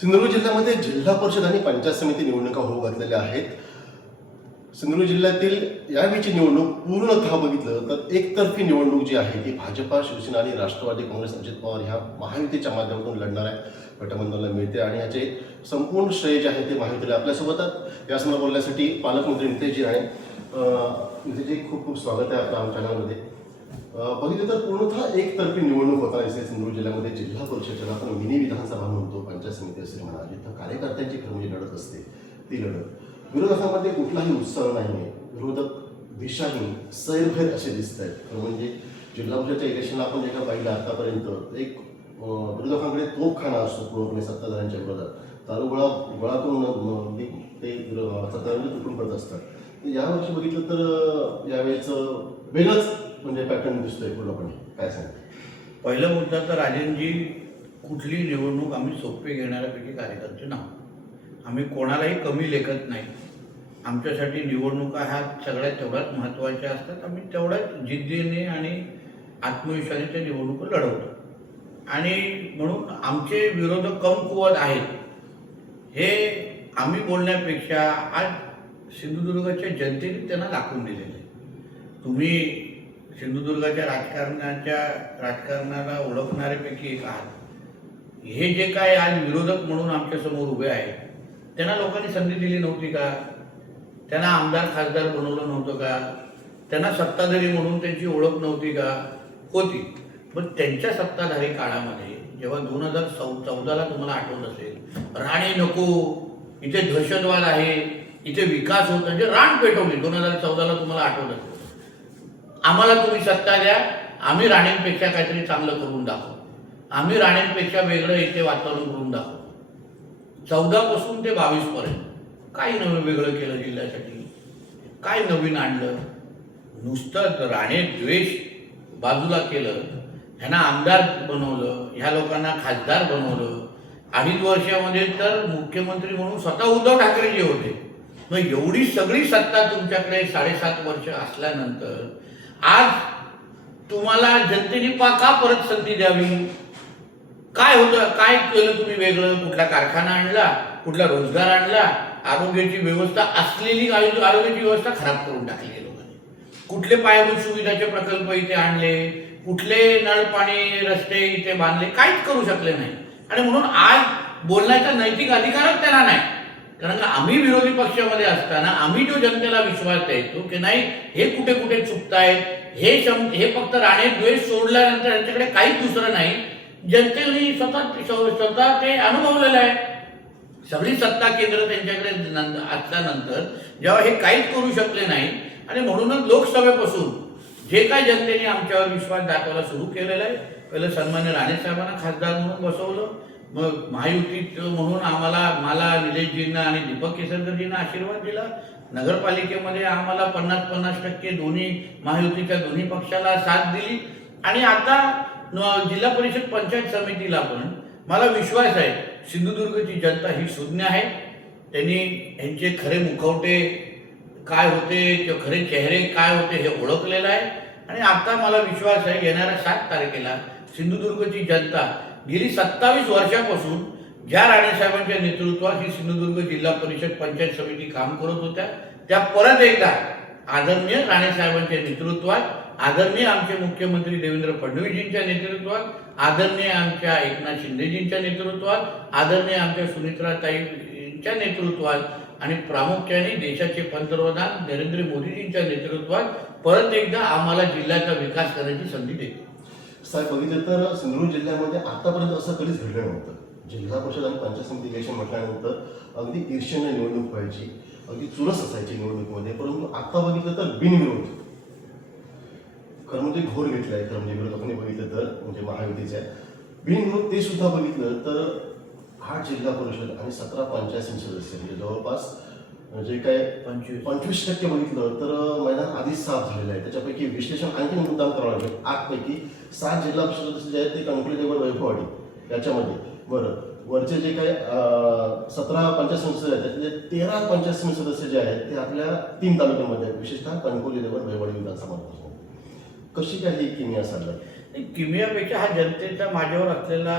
सिंधुदुर्ग जिल्ह्यामध्ये जिल्हा परिषद आणि पंचायत समिती निवडणुका होऊ घातलेल्या आहेत. सिंधुदुर्ग जिल्ह्यातील यावेळीची निवडणूक पूर्णतः बघितलं तर एकतर्फी निवडणूक जी आहे ती भाजपा, शिवसेना आणि राष्ट्रवादी काँग्रेस अजित पवार ह्या महायुतीच्या माध्यमातून लढणाऱ्या गटबंधनाला मिळते आणि याचे संपूर्ण श्रेय जे आहे ते महायुतीला आपल्यासोबत यासमोर बोलण्यासाठी पालकमंत्री नितेशजी राणे. नितेशजी, खूप खूप स्वागत आहे आपलं आमच्या चॅनलमध्ये. बघितलं तर पूर्णतः एकतर्फी निवडणूक होताना दिसते सिंधुदुर्ग जिल्ह्यामध्ये. जिल्हा परिषद ज्याला आपण मिनी विधानसभा म्हणतो, पंचायत समिती असे म्हणा, जिथं कार्यकर्त्यांची खरं म्हणजे लढत असते ती लढत. विरोधकांमध्ये कुठलाही उत्साह नाही आहे. विरोधक दिशाहीन सैरभैर असे दिसत आहेत. खरं म्हणजे जिल्हा परिषदच्या इलेक्शनला आपण जे काय पाहिलं आतापर्यंत एक विरोधकांकडे तोफखाना असतो पूर्णपणे सत्ताधाऱ्यांच्या विरोधात. दारुगोळा गोळा करून ते सत्ताधाऱ्यांना तुटून पडत असतात. यावर्षी बघितलं तर यावेळेचं वेगळंच म्हणजे पॅटर्न दिसतोय पूर्णपणे. काय सांगते? पहिला मुद्दा तर राजनजी, कुठली निवडणूक आम्ही सोपे घेणाऱ्यापैकी कार्यकर्ते नाहोत. आम्ही कोणालाही कमी लेखत नाही. आमच्यासाठी निवडणुका ह्या सगळ्यात तेवढ्याच महत्त्वाच्या असतात. आम्ही तेवढ्याच जिद्दीने आणि आत्मविश्वासाने त्या निवडणुका लढवतो. आणि म्हणून आमचे विरोधक कमकुवत आहेत हे आम्ही बोलण्यापेक्षा आज सिंधुदुर्गाच्या जनतेने त्यांना दाखवून दिलेलं आहे. तुम्ही सिंधुदुर्गाच्या राजकारणाला ओळखणाऱ्यापैकी एक आहात. हे जे काय आज विरोधक म्हणून आमच्यासमोर उभे आहेत त्यांना लोकांनी संधी दिली नव्हती का? त्यांना आमदार खासदार बनवलं नव्हतं का? त्यांना सत्ताधारी म्हणून त्यांची ओळख नव्हती का? होती. पण त्यांच्या सत्ताधारी काळामध्ये जेव्हा 2014ला तुम्हाला आठवत असेल, राणे नको, इथे दहशतवाद आहे, इथे विकास होत म्हणजे रान पेटवली. 2014ला तुम्हाला आठवत असेल, आम्हाला तुम्ही सत्ता द्या, आम्ही राणेंपेक्षा काहीतरी चांगलं करून दाखवू, आम्ही राणेंपेक्षा वेगळं इथे वातावरण करून दाखवू. 14 पासून ते 22 पर्यंत काय नवं वेगळं केलं जिल्ह्यासाठी? काय नवीन आणलं? नुसतं राणे द्वेष बाजूला केलं, ह्यांना आमदार बनवलं, ह्या लोकांना खासदार बनवलं. 2.5 वर्षामध्ये तर मुख्यमंत्री म्हणून स्वतः उद्धव ठाकरे जे होते. मग एवढी सगळी सत्ता तुमच्याकडे 7.5 वर्ष असल्यानंतर आज तुम्हाला जनतेने का परत संधी द्यावी? काय होतं? काय केलं तुम्ही वेगळं? कुठला कारखाना आणला? कुठला रोजगार आणला? आरोग्याची व्यवस्था असलेली आरोग्याची व्यवस्था खराब करून टाकली आहे लोकांनी. कुठले पायाभूत सुविधाचे प्रकल्प इथे आणले? कुठले नळ पाणी रस्ते इथे बांधले? काहीच करू शकले नाही. आणि म्हणून आज बोलण्याचा नैतिक अधिकारच त्यांना नाही. कारण का आम्ही विरोधी पक्षामध्ये असताना आम्ही जो जनतेला विश्वास द्यायचो की नाही, हे कुठे कुठे चुकतायत, हे फक्त राणे द्वेष सोडल्यानंतर यांच्याकडे काहीच दुसरं नाही. जनतेने स्वतः ते अनुभवलेलं आहे. सगळी सत्ता केंद्र त्यांच्याकडे असल्यानंतर जेव्हा हे काहीच करू शकले नाही, आणि म्हणूनच लोकसभेपासून जे काय जनतेने आमच्यावर विश्वास दाखवायला सुरू केलेला आहे. पहिलं सन्मान्य राणे साहेबांना खासदार म्हणून बसवलं, मग महायुतीत म्हणून मला निलेशजींना आणि दीपक केसरकरजींना आशीर्वाद दिला. नगरपालिकेमध्ये आम्हाला 50-50% दोन्ही महायुतीच्या दोन्ही पक्षाला साथ दिली. आणि आता जिल्हा परिषद पंचायत समितीला पण मला विश्वास आहे सिंधुदुर्गची जनता ही शून्य आहे. त्यांनी यांचे खरे मुखवटे काय होते किंवा खरे चेहरे काय होते हे ओळखलेलं आहे. आणि आता मला विश्वास आहे येणाऱ्या 7 तारखेला सिंधुदुर्गची जनता गेली 27 वर्षापासून ज्या राणेसाहेबांच्या नेतृत्वात ही सिंधुदुर्ग जिल्हा परिषद पंचायत समिती काम करत होत्या, त्या परत एकदा आदरणीय राणेसाहेबांच्या नेतृत्वात, आदरणीय आमचे मुख्यमंत्री देवेंद्र फडणवीसजींच्या नेतृत्वात, आदरणीय आमच्या एकनाथ शिंदेजींच्या नेतृत्वात, आदरणीय आमच्या सुनित्राताईंच्या नेतृत्वात आणि प्रामुख्याने देशाचे पंतप्रधान नरेंद्र मोदीजींच्या नेतृत्वात परत एकदा आम्हाला जिल्ह्याचा विकास करण्याची संधी देते. साहेब, बघितलं तर सिंधुदुर्ग जिल्ह्यामध्ये आतापर्यंत असं कधीच घडलं नव्हतं. जिल्हा परिषद आणि पंचायत समिती इलेक्शन म्हटल्यानंतर अगदी ईर्ष्येने निवडणूक व्हायची, अगदी चुरस असायची निवडणुकीमध्ये. परंतु आता बघितलं तर बिनविरोध खरं म्हणजे घोर घेतला आहे. खरं म्हणजे विरोधकांनी बघितलं तर म्हणजे महायुतीच्या बिनविरोध ते सुद्धा बघितलं तर 8 जिल्हा परिषद आणि 17 पंचायत समिती सदस्य म्हणजे जवळपास जे काय 25% बघितलं तर मैदान आधीच साफ झालेलं आहे. त्याच्यापैकी विश्लेषण आणखी मुद्दाम करावं लागेल. 8 पैकी 7 जिल्हा परिषद सदस्य जे आहेत ते कंक्लुडेबल वैभववाडी याच्यामध्ये. बरं, वरचे जे काही 17 पंचायत समिती सदस्य आहेत त्यातले 13 पंचायत समिती सदस्य जे आहेत ते आपल्या 3 तालुक्यांमध्ये आहेत, विशेषतः कणकवली, देवगड, वैभववाडी विधानसभा. कशी काय ही किमिया साधला? किमियापेक्षा हा जनतेचा माझ्यावर असलेला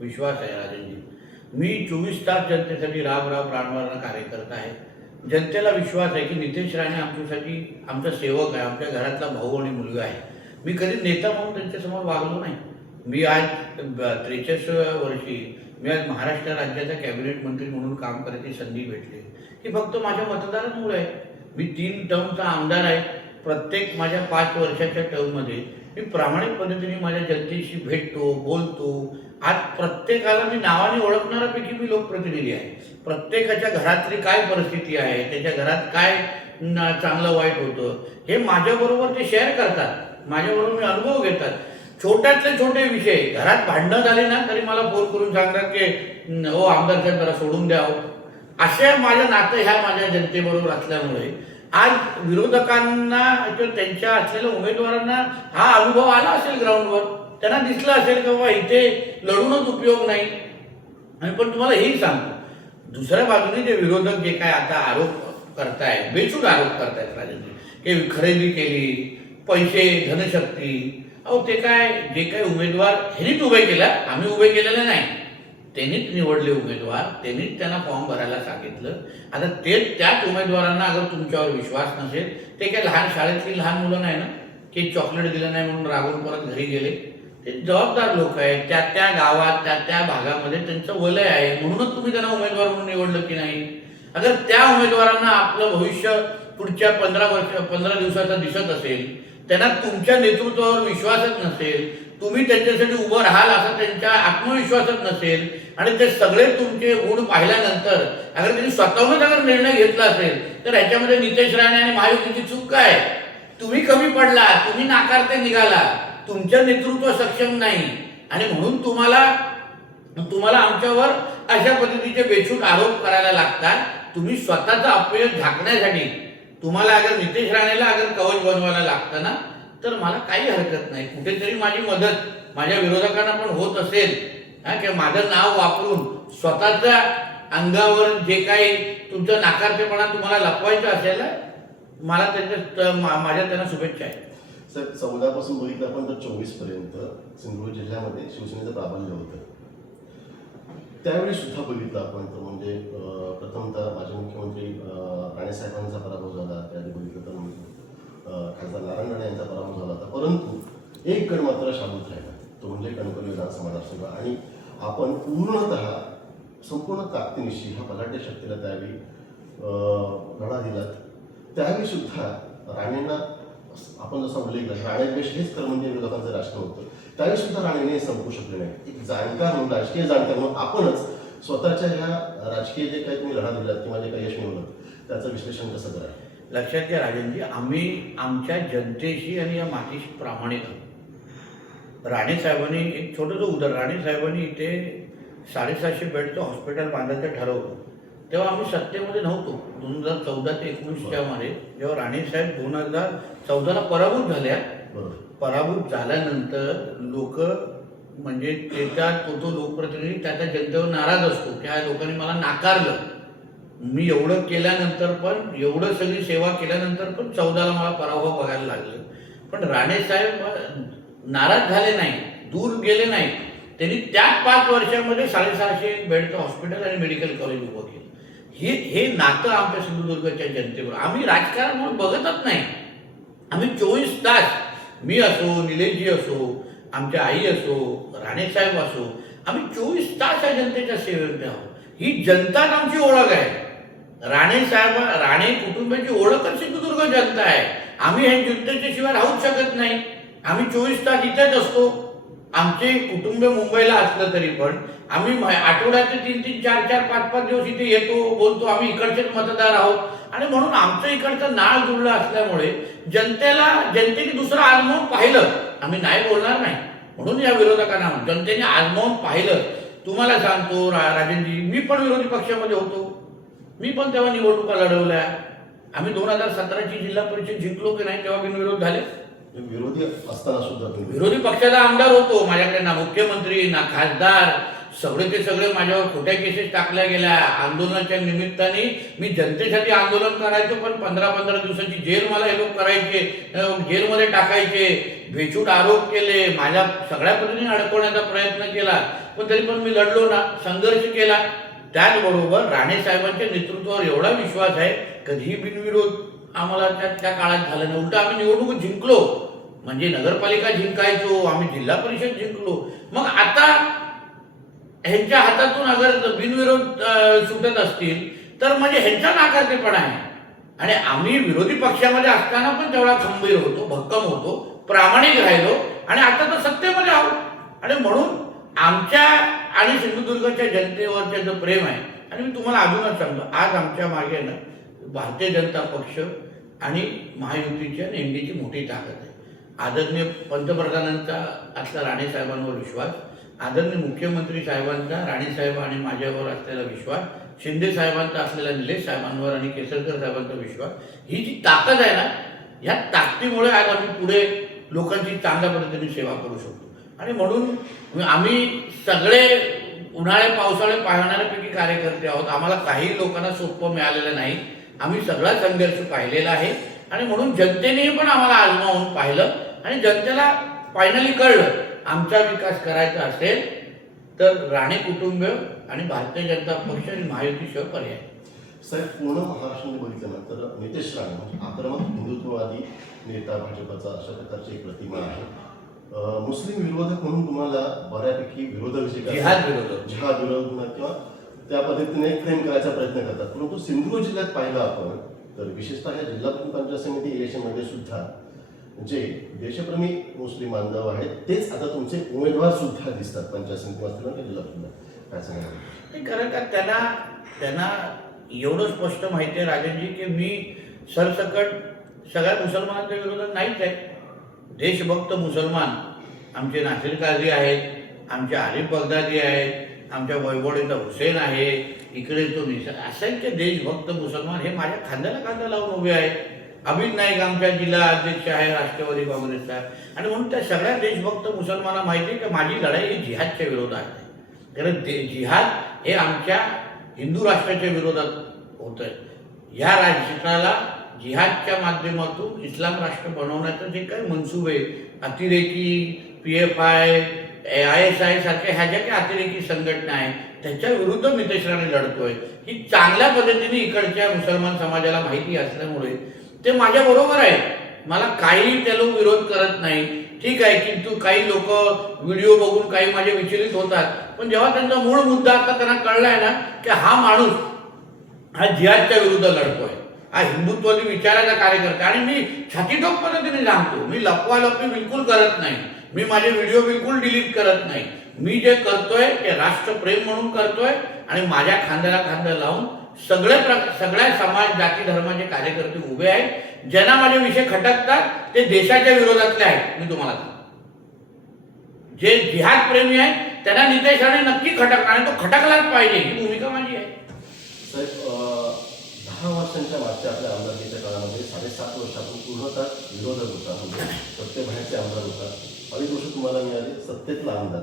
विश्वास आहे राजनजी. मी 24 तास जनतेसाठी प्राणवारा कार्यकर्ता आहे. जनतेला विश्वास आहे की नितेश राणे आमच्यासाठी आमचा सेवक आहे, आमच्या घरातला भाऊ आणि मुलगा आहे. मी कधी नेता म्हणून त्यांच्यासमोर वागलो नाही. मी आज 43व्या वर्षी मी आज महाराष्ट्र राज्याचा कॅबिनेट मंत्री म्हणून काम करायची संधी भेटली. ही फक्त माझ्या मतदारांमुळे आहे. मी 3 टर्मचा आमदार आहे. प्रत्येक माझ्या 5 वर्षाच्या टर्ममध्ये मी प्रामाणिक पद्धतीने माझ्या जनतेशी भेटतो, बोलतो. आज प्रत्येकाला मी नावाने ओळखणाऱ्यापैकी मी लोकप्रतिनिधी आहे. प्रत्येकाच्या घरातली काय परिस्थिती आहे, त्याच्या घरात काय चांगलं वाईट होतं, हे माझ्याबरोबर ते शेअर करतात, माझ्याबरोबर मी अनुभव घेतात. छोट्यातले छोटे विषय, घरात भांडणं झाली ना तरी मला फोन करून सांगतात की हो आमदार साहेब जरा सोडून द्या हो. अशा माझं नातं ह्या माझ्या जनतेबरोबर असल्यामुळे आज विरोधकांना किंवा त्यांच्या असलेल्या उमेदवारांना हा अनुभव आला असेल ग्राउंडवर. त्यांना दिसलं असेल की बाबा इथे लढूनच उपयोग नाही. आणि पण तुम्हाला हेही सांगतो, दुसऱ्या बाजूने जे विरोधक जे काय आता आरोप करतायत, बेछूट आरोप करतायत राजेंद्र, की खरेदी केली, पैसे, धनशक्ती. अहो ते काय, जे काही उमेदवार ह्यांनीच उभे केला, आम्ही उभे केलेले नाही, त्यांनीच निवडले उमेदवार, त्यांनीच त्यांना फॉर्म भरायला सांगितलं. आता तेच त्याच उमेदवारांना अगर तुमच्यावर विश्वास नसेल, ते काय लहान शाळेतली लहान मुलं नाही ना की चॉकलेट दिलं नाही म्हणून रागून परत घरी गेले. ते जबाबदार लोक आहेत, त्या त्या गावात त्या त्या भागामध्ये त्यांचं वलय आहे, म्हणूनच तुम्ही त्यांना उमेदवार म्हणून निवडलं की नाही. अगर त्या उमेदवारांना आपलं भविष्य पुढच्या 15 दिवसाचं दिसत असेल, त्यांना तुमच्या नेतृत्वावर विश्वासच नसेल, तुम्ही त्यांच्यासाठी उभं राहाल असा त्यांच्या आत्मविश्वासच नसेल, आणि ते सगळे तुमचे गुण पाहिल्यानंतर अगर त्यांनी स्वतःहूनच अगर निर्णय घेतला असेल तर ह्याच्यामध्ये नितेश राणे आणि महायुतीची चूक काय? तुम्ही कमी पडला, तुम्ही नाकारते निघाला, तुमचं नेतृत्व सक्षम नाही, आणि म्हणून तुम्हाला आमच्यावर अशा पद्धतीचे बेछूट आरोप करायला लागतात. तुम्ही स्वतःचा अपयश झाकण्यासाठी तुम्हाला अगर नितेश राणेला अगर कवच बनवायला लागतं ना, तर मला काही हरकत नाही. कुठेतरी माझी मदत माझ्या विरोधकांना पण होत असेल की माझं नाव वापरून स्वतःच्या अंगावर जे काही तुमचं नाकारतेपणा तुम्हाला लपवायचं असेल, मला माझ्या त्यांना शुभेच्छा आहेत. सर, 14 पासून बघितलं आपण तर 24 पर्यंत सिंधुदुर्ग जिल्ह्यामध्ये शिवसेनेचं प्राबल्य होतं. त्यावेळी सुद्धा बघितलं आपण तर म्हणजे प्रथमतः माजी मुख्यमंत्री राणेसाहेबांचा पराभव झाला, त्याआधी बघितलं तर खासदार नारायण राणे यांचा पराभव झाला होता. परंतु एक गड मात्र शाबूत राहिला, तो म्हणजे कणकवली विधानसभा मतदारसंघ. आणि आपण संपूर्ण ताकदीनिशी ह्या बलाढ्य शक्तीला त्यावेळी लढा दिलात. त्यावेळी सुद्धा राणेंना आपण जसा उल्लेख केला, राणेद्वेष हेच खरं म्हणजे विरोधकांचं राजकारण होतं. त्यावेळी सुद्धा राणेने संपू शकले नाही. एक जाणकार म्हणून, राजकीय जाणकार म्हणून आपणच स्वतःच्या ह्या राजकीय जे काही तुम्ही लढा दिलात किंवा जे काही यश मिळवलं त्याचं विश्लेषण कसं कराल? लक्षात घ्या राजेंद्रजी, आम्ही आमच्या जनतेशी आणि या मातीशी प्रामाणिक आहोत. राणे साहेबांनी एक छोटंसं उदाहरण, राणे साहेबांनी इथे 750 बेडचं हॉस्पिटल बांधायचं ठरवलं, तेव्हा आम्ही सत्तेमध्ये नव्हतो. 2014 ते 19च्या मध्ये जेव्हा राणे साहेब 2014ला पराभूत झाल्या, पराभूत झाल्यानंतर लोक म्हणजे तो लोकप्रतिनिधी त्याच्या जनतेवर नाराज असतो की ह्या लोकांनी मला नाकारलं. मी एवढं केल्यानंतर पण, एवढं सगळी सेवा केल्यानंतर पण 14ला मला पराभव बघायला लागलं. पण राणे साहेब नाराज झाले नाही, दूर गेले नाही. त्यांनी त्याच 5 वर्षामध्ये 650 बेडचं हॉस्पिटल आणि मेडिकल कॉलेज उभं केलं. हे नातं आमच्या सिंधुदुर्गच्या जनतेबरोबर आम्ही राजकारण म्हणून बघतच नाही. आम्ही 24 तास, मी असो, निलेशजी असो, आमच्या आई असो, राणेसाहेब असो, आम्ही 24 तास या जनतेच्या सेवेत आहोत. ही जनताच आमची ओळख आहे. राणे कुटुंबाची ओळखच सिंधुदुर्ग जनता आहे. आम्ही हे जनतेच्या शिवाय राहूच शकत नाही. आम्ही 24 तास इथेच असतो. आमचे कुटुंब मुंबईला असलं तरी पण आम्ही आठवड्याचे 3-3, 4-4, 5-5 दिवस इथे येतो, बोलतो. आम्ही इकडचेच मतदार आहोत, आणि म्हणून आमचं इकडचं नाळ जुळलं असल्यामुळे जनतेने दुसरं आजमावून पाहिलं. आम्ही नाही बोलणार नाही, म्हणून या विरोधकांना जनतेने आजमावून पाहिलं. तुम्हाला सांगतो राजेंद्रजी, मी पण विरोधी पक्षामध्ये होतो. मी पण तेव्हा निवडणुका लढवल्या. आम्ही 2017ची जिल्हा परिषद जिंकलो की नाही तेव्हा बिनविरोध झाले. विरोधी असताना सुद्धा विरोधी पक्षाचा आमदार होतो. माझ्याकडे ना मुख्यमंत्री, ना खासदार, सगळे ते सगळे माझ्यावर खोट्या केसेस टाकल्या गेल्या. आंदोलनाच्या निमित्ताने मी जनतेसाठी आंदोलन करायचो, पण 15-15 दिवसाची जेल मला हे लोक करायचे, जेलमध्ये टाकायचे, बेछूट आरोप केले, माझ्या सगळ्या पद्धतीने अडकवण्याचा प्रयत्न केला. पण तरी पण मी लढलो ना, संघर्ष केला. त्याचबरोबर राणे साहेबांच्या नेतृत्वावर एवढा विश्वास आहे, कधीही बिनविरोध आम्हाला त्या काळात झालं नाही. उलट आम्ही निवडणूक जिंकलो, म्हणजे नगरपालिका जिंकायचो, आम्ही जिल्हा परिषद जिंकलो. मग आता ह्यांच्या हातातून अगर बिनविरोध सुटत असतील तर म्हणजे ह्यांचा नाकारतेपणा आहे. आणि आम्ही विरोधी पक्षामध्ये असताना पण तेवढा खंबीर होतो, भक्कम होतो, प्रामाणिक राहिलो, आणि आता तर सत्तेमध्ये आहोत. आणि म्हणून आमच्या आणि सिंधुदुर्गच्या जनतेवरचं जे प्रेम आहे, आणि मी तुम्हाला अजूनच सांगतो, आज आमच्या मागे ना भारतीय जनता पक्ष आणि महायुतीची आणि एनडीची मोठी ताकद आहे. आदरणीय पंतप्रधानांचा असला राणे साहेबांवर विश्वास, आदरणीय मुख्यमंत्री साहेबांचा राणेसाहेब आणि माझ्यावर असलेला विश्वास, शिंदे साहेबांचा असलेला निलेश साहेबांवर आणि केसरकर साहेबांचा विश्वास, ही जी ताकद आहे ना, ह्या ताकदीमुळे आज आम्ही पुढे लोकांची चांगल्या पद्धतीने सेवा करू शकतो. आणि म्हणून आम्ही सगळे उन्हाळे पावसाळे पाहणाऱ्यापैकी कार्यकर्ते आहोत. आम्हाला काही लोकांना सोपं मिळालेलं नाही. आम्ही सगळा संघर्ष पाहिलेला आहे, आणि म्हणून जनतेने पण आम्हाला आजमावून पाहिलं, आणि जनतेला फायनली कळलं आमचा विकास करायचा असेल तर राणे कुटुंब आणि भारतीय जनता पक्ष आणि महायुतीशिवाय पर्याय. साहेब, पूर्ण महाराष्ट्रामध्ये बघितलं ना तर नितेश राणे म्हणजे आक्रमक हिंदुत्ववादी नेता भाजपचा अशा प्रकारची एक प्रतिमा आहे. मुस्लिम विरोधक म्हणून तुम्हाला बऱ्यापैकी विरोधाविषयी जिहाद विरोधक किंवा त्या पद्धतीने फ्रेम करायचा प्रयत्न करतात. परंतु सिंधुदुर्ग जिल्ह्यात पाहिलं आपण तर विशेषतः या जिल्हा पंचायत समिती इलेक्शनमध्ये सुद्धा जे देशप्रेमी मुस्लिम बांधव आहेत तेच आता तुमचे उमेदवार सुद्धा दिसतात पंचायत समिती असतील का जिल्हा परिषद. काय सांगा? नाही, कारण का त्यांना एवढं स्पष्ट माहिती आहे राजनजी, की मी सरसकट सगळ्या मुसलमानांच्या विरोधात नाहीच आहे. देशभक्त मुसलमान आमचे नासिर काझी आहेत, आमचे आरिफ बगदादी आहेत, आमच्या वैभवडीचा हुसेन आहे, इकडे तो असंख्य देशभक्त मुसलमान हे माझ्या खांद्याला खांदा लावून उभे आहेत. अमित नाईक आमच्या जिल्हा अध्यक्ष आहे राष्ट्रवादी काँग्रेसचा. आणि म्हणून त्या सगळ्या देशभक्त मुसलमानांना माहिती आहे की माझी लढाई ही जिहादच्या विरोधात आहे. कारण जिहाद हे आमच्या हिंदू राष्ट्राच्या विरोधात होत आहे. ह्या राष्ट्राला जिहादच्या माध्यमातून इस्लाम राष्ट्र बनवण्याचं जे काही मनसुबे अतिरेकी PFI ISI सारख्या ह्या ज्या काही अतिरेकी संघटना आहेत त्याच्या विरुद्ध नितेश राणे लढतोय, ही चांगल्या पद्धतीने इकडच्या मुसलमान समाजाला माहिती असल्यामुळे ते माझ्या बरोबर आहे. मला काही ते लोक विरोध करत नाही. ठीक आहे, किंतु काही लोक व्हिडिओ बघून काही माझे विचलित होतात, पण जेव्हा त्यांचा मूळ मुद्दा आता त्यांना कळलाय ना की हा माणूस हा जिहादच्या विरुद्ध लढतोय, हा हिंदुत्वादी विचाराचा कार्यकर्ता, आणि मी छातीटोक पद्धतीने सांगतो, मी लपवालपवी बिलकुल करत नाही, मी माझे व्हिडिओ बिलकुल डिलीट करत नाही. मी जे करतोय ते राष्ट्रप्रेम म्हणून करतोय, आणि माझ्या खांद्याला खांदा लावून सगळ्या समाज जाती धर्माचे कार्यकर्ते उभे आहेत. ज्यांना माझे विषय खटकतात ते देशाच्या विरोधातले आहेत. मी तुम्हाला सांगतो, जे जिहाद प्रेमी आहेत त्यांना नितेश राणे नक्की खटकणार, आणि तो खटकलाच पाहिजे, ही भूमिका माझी आहे. साहेब, 10 वर्षांच्या मागच्या आपल्या आमदारकीच्या काळामध्ये 7.5 वर्षातून पूर्णतः विरोधक होता, म्हणजे सत्तेबाहेरचे आमदार होता. 2.5 वर्ष तुम्हाला मिळाले सत्तेतला आमदार.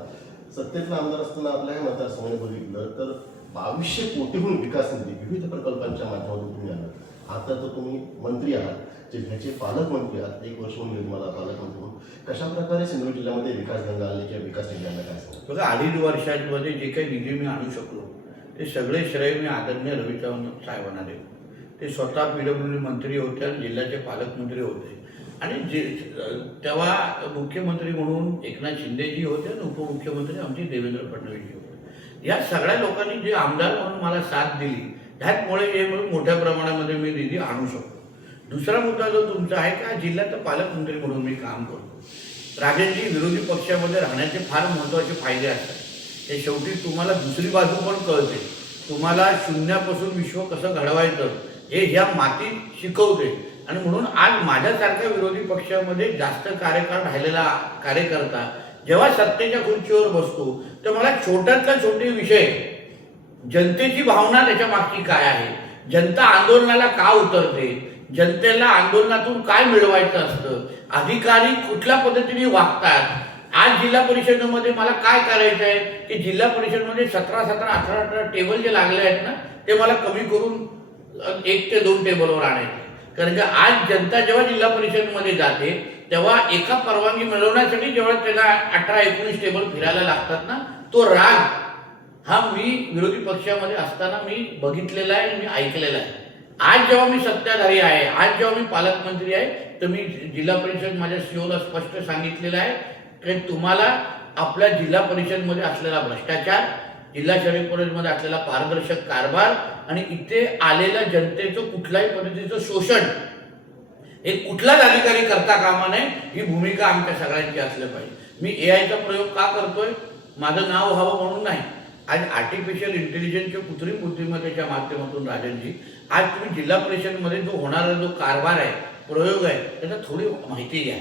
सत्तेतला आमदार असताना आपल्या ह्या मतदारसंघाने बघितलं तर 2200 कोटीहून विकास निधी विविध प्रकल्पांच्या माध्यमातून तुम्ही आलात. आता तर तुम्ही मंत्री आहात, जिल्ह्याचे पालकमंत्री आहात, 1 वर्ष होऊन गेले तुम्हाला पालकमंत्री म्हणून. कशा प्रकारे सिंधुदुर्ग जिल्ह्यामध्ये विकास गंगा आले किंवा विकास निघाला, काय सांगा? बघा, 2.5 वर्षांमध्ये जे काही निधी मी आणू शकलो ते सगळे श्रेय मी आदरणीय रवी चव्हाण साहेबांना देतो. ते स्वतः PWD मंत्री होते आणि जिल्ह्याचे पालकमंत्री होते, आणि तेव्हा मुख्यमंत्री म्हणून एकनाथ शिंदेजी होते आणि उपमुख्यमंत्री आमचे देवेंद्र फडणवीसजी होते. या सगळ्या लोकांनी जे आमदार म्हणून मला साथ दिली, त्यामुळे हे मोठ्या प्रमाणामध्ये मी निधी आणू शकतो. दुसरा मुद्दा जो तुमचा आहे का, जिल्ह्याचा पालकमंत्री म्हणून मी काम करतो. राजनजी, विरोधी पक्षामध्ये राहण्याचे फार महत्त्वाचे फायदे असतात. ते शेवटी तुम्हाला दुसरी बाजू पण कळते, तुम्हाला शून्यापासून विश्व कसं घडवायचं हे ह्या मातीत शिकवते. आणि म्हणून आज माझ्यासारख्या विरोधी पक्षामध्ये जास्त कार्यकाळ राहिलेला कार्यकर्ता जेव्हा सत्तेच्या खुर्चीवर बसतो तर मला छोट्यातला छोटे विषय, जनतेची भावना त्याच्या मागची काय आहे, जनता आंदोलनाला का उतरते, जनतेला आंदोलनातून काय मिळवायचं असतं, अधिकारी कुठल्या पद्धतीने वागतात, आज जिल्हा परिषदेमध्ये मला काय करायचं आहे की जिल्हा परिषदमध्ये 17-18 टेबल जे लागले आहेत ना ते मला कमी करून 1 ते 2 टेबलवर आणायचे. कारण की आज जनता जेव्हा जिल्हा परिषदमध्ये जाते तेव्हा एका परवानगी मिळवण्यासाठी जेव्हा त्याला 18-19 टेबल फिरायला लागतात ना, तो राग हा मी विरोधी पक्षामध्ये असताना मी बघितलेला आहे, मी ऐकलेला आहे. आज जेव्हा मी सत्ताधारी आहे, आज जेव्हा मी पालकमंत्री आहे, तर मी जिल्हा परिषद माझ्या सीओला स्पष्ट सांगितलेलं आहे की तुम्हाला आपल्या जिल्हा परिषदमध्ये असलेला भ्रष्टाचार, जिल्हा शहरी परिषदमध्ये असलेला पारदर्शक कारभार आणि इथे आलेल्या जनतेचं कुठल्याही पद्धतीचं शोषण हे कुठलाच अधिकारी करता कामा नये, ही भूमिका आमच्या सगळ्यांची असली पाहिजे. मी एआयचा प्रयोग का करतोय? माझं नाव व्हावं म्हणून नाही. आज आर्टिफिशियल इंटेलिजन्सच्या कृत्रिम बुद्धिमत्तेच्या माध्यमातून राजनजी आज तुम्ही जिल्हा परिषदमध्ये जो होणारा जो कारभार आहे, प्रयोग आहे, त्याचा थोडी माहिती घ्या.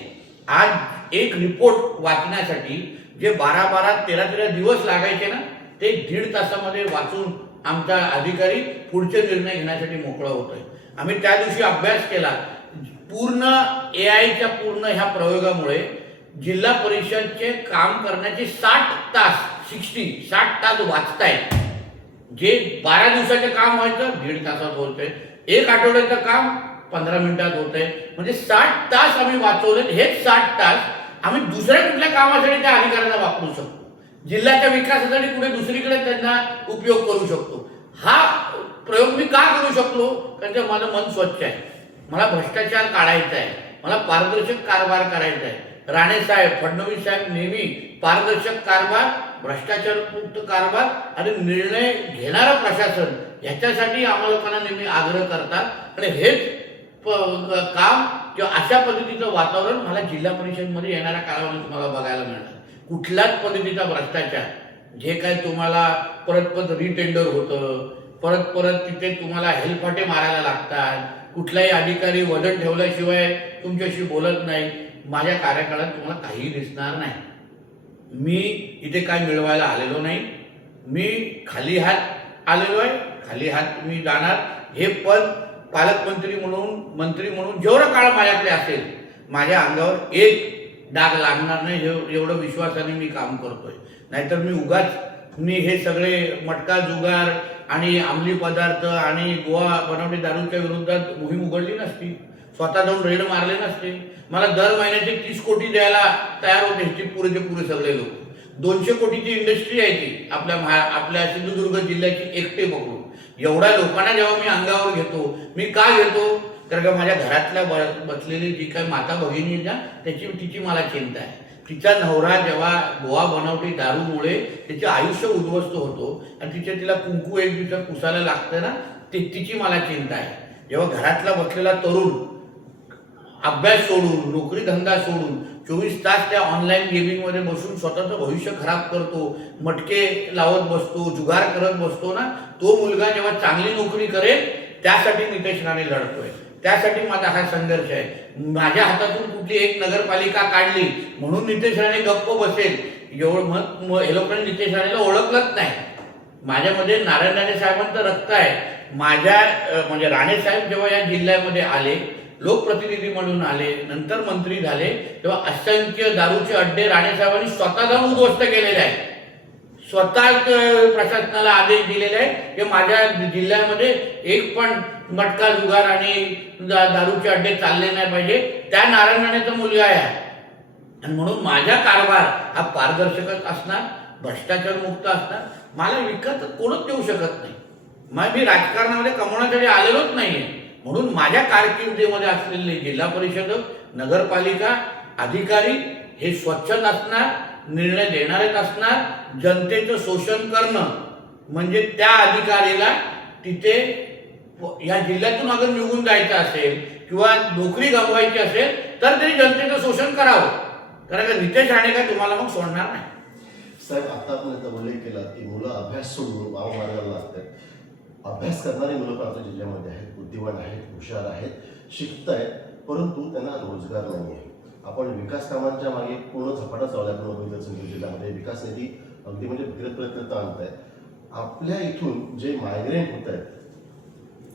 आज एक रिपोर्ट वाचण्यासाठी जे 12-13 दिवस लागायचे ना, ते 1.5 तासामध्ये वाचून आमचा अधिकारी पुढचे निर्णय घेण्यासाठी मोकळा होतोय. आम्ही त्या दिवशी अभ्यास केला. पूर्ण एआयच्या पूर्ण ह्या प्रयोगामुळे जिल्हा परिषदचे काम करण्याचे 60 तास वाचतायत. जे 12 दिवसाचे काम व्हायचं 1.5 तासात होतंय, 1 आठवड्याचं काम 15 मिनिटात होतंय. म्हणजे 60 तास आम्ही वाचवले. हेच 60 तास आम्ही दुसऱ्या कुठल्या कामासाठी त्या अधिकाऱ्यांना वापरू शकतो, जिल्ह्याच्या विकासासाठी कुठे दुसरीकडे त्यांना उपयोग करू शकतो. हा प्रयोग मी का करू शकलो? कारण की माझं मन स्वच्छ आहे, मला भ्रष्टाचार काढायचा आहे, मला पारदर्शक कारभार करायचा आहे. राणे साहेब, फडणवीस साहेब नेहमी पारदर्शक कारभार, भ्रष्टाचारमुक्त कारभार आणि निर्णय घेणारं प्रशासन ह्याच्यासाठी आम्हा लोकांना नेहमी आग्रह करतात. आणि हेच काम किंवा अशा पद्धतीचं वातावरण मला जिल्हा परिषदमध्ये येणाऱ्या काळामध्ये तुम्हाला बघायला मिळणार. कुठल्याच पद्धतीचा भ्रष्टाचार, जे काय तुम्हाला परत रिटेंडर होतं, परत तिथे तुम्हाला हेलफाटे मारायला लागतात, कुठलाही अधिकारी वजन ठेवल्याशिवाय तुमच्याशी बोलत नाही, माझ्या कार्यकाळात तुम्हाला काहीही दिसणार नाही. मी इथे काय मिळवायला आलेलो नाही. मी खाली हात आलेलो आहे, खाली हात मी जाणार. हे पद पालकमंत्री म्हणून, मंत्री म्हणून जेवढा काळ माझ्याकडे असेल, माझ्या अंगावर एक डाग लागणार नाही, एवढं विश्वासाने मी काम करतोय. नाहीतर मी उगाच हे सगळे मटका जुगार आणि अंमली पदार्थ आणि गोवा बनावटी दारूच्या विरोधात मोहीम उघडली नसती, स्वतः जाऊन रेड मारले नसते. मला दर महिन्याचे 30 कोटी द्यायला तयार होते पुरेचे पुरे सगळे लोक. 200 कोटीची इंडस्ट्री आहे ती आपल्या सिंधुदुर्ग जिल्ह्याची एकटे पकडून. एवढ्या लोकांना जेव्हा मी अंगावर घेतो, मी का घेतो? कारण का माझ्या घरातल्या बसलेली जी काही माता भगिनी ना, तिची मला चिंता आहे. तिचा नवरा जेव्हा गोवा बनावटी दारूमुळे तिचे आयुष्य उद्ध्वस्त होतो आणि तिला कुंकू एक दिवसात पुसायला लागतं ना, तिची मला चिंता आहे. जेव्हा घरातला बसलेला तरुण अभ्यास सोडून, नोकरी धंदा सोडून 24 तास त्या ऑनलाईन गेमिंगमध्ये बसून स्वतःचं भविष्य खराब करतो, मटके लावत बसतो, जुगार करत बसतो ना, तो मुलगा जेव्हा चांगली नोकरी करेल त्यासाठी नितेश राणे लढतोय. त्यासाठी माझा हा संघर्ष आहे. माझ्या हातातून कुठली एक नगरपालिका काढली म्हणून नितेश राणे गप्प बसेल एवढं हे लोकांनी नितेश राणेला ओळखलंच नाही. माझ्यामध्ये नारायण राणे साहेबांचं रक्त आहे. म्हणजे राणे साहेब जेव्हा या जिल्ह्यामध्ये आले, लोकप्रतिनिधी म्हणून आले, नंतर मंत्री झाले, तेव्हा असंख्य दारूचे अड्डे राणे साहेबांनी स्वतः जाऊन उद्ध्वस्त केलेले आहे. स्वतः प्रशासनाला आदेश दिलेले आहे की माझ्या जिल्ह्यामध्ये एक पण मटका जुगार आणि दारूचे अड्डे चालले नाही पाहिजे. त्या नारायण राणेचा मुलगा आहे आणि म्हणून माझा कारभार हा पारदर्शक असणार, भ्रष्टाचार मुक्त असणार. मला विकत कोणच देऊ शकत नाही. मी राजकारणामध्ये कमवण्यासाठी आलेलोच नाहीये. म्हणून माझ्या कारकिर्दीमध्ये असलेले जिल्हा परिषद, नगरपालिका अधिकारी हे स्वच्छच असणार, निर्णय देणारेच असणार. जनतेचं शोषण करणं म्हणजे त्या अधिकारीला तिथे या जिल्ह्यातून अगर निघून जायचं असेल किंवा नोकरी गमवायची असेल तर तरी जनतेचं शोषण करावं. कारण का नितेश राणे काय तुम्हाला मग सोडणार नाही. साहेब, आता आपण याचा उल्लेख केला की मुलं अभ्यास सोडून वाव मारायला लागतात. अभ्यास करणारी मुलं पण आपल्या जिल्ह्यामध्ये आहेत, बुद्धिवान आहेत, हुशार आहेत, शिकत आहेत, परंतु त्यांना रोजगार नाही आहे. आपण विकास कामांच्या मागे पूर्ण झपाटा चालू आहे. आपण बघितलं सिंधुदुर्ग जिल्ह्यामध्ये विकास निधी अगदी म्हणजे भगीरथ प्रयत्न आणत आहेत. आपल्या इथून जे मायग्रेंट होत आहेत